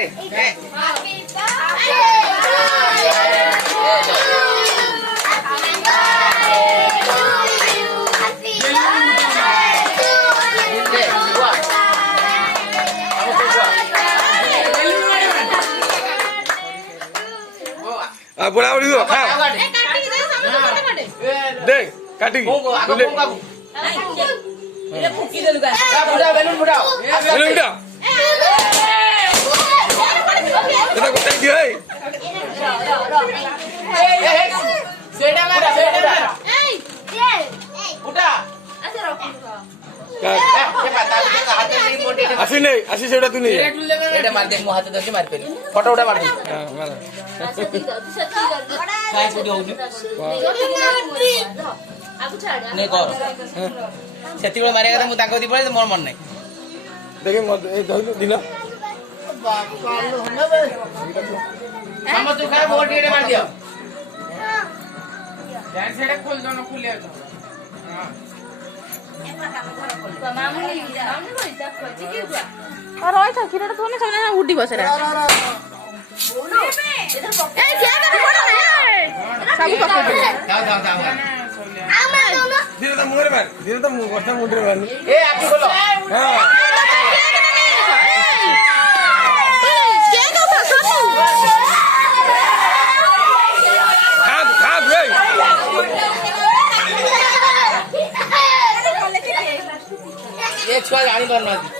काटे बुढ़ा बुढ़ी को खा दे काटी बुढ़ा बेलून बुढ़ा बेलून बुढ़ा এটা কোথায় কি হয় সেটা মারা এই উঠা আসি নেই আসি সেটা তুই নিয়ে এটা মার দে মো হাতে ধরে মার পেলি ফটো উঠা মার দে হ্যাঁ মারা কাই ফুটি হউনি নে কর সেতিবেলে মারিয়া কথা মু তাଙ୍କ দি পড়ে মোর মন নাই দেখি এই ধইলু দিলা हम तू खा बोल टीड़े मार दियो ध्यान से खोल दो ना खुले तो और ओइ था किरटा तो ने सामने उडी बसरा ए क्या कर पड़ा रे सब पकड़ दे धीरे तो मुंह रे मार धीरे तो मुंह वर्षा मुंह रे मार ए आखी खोलो हां ये छुआ जानी पारना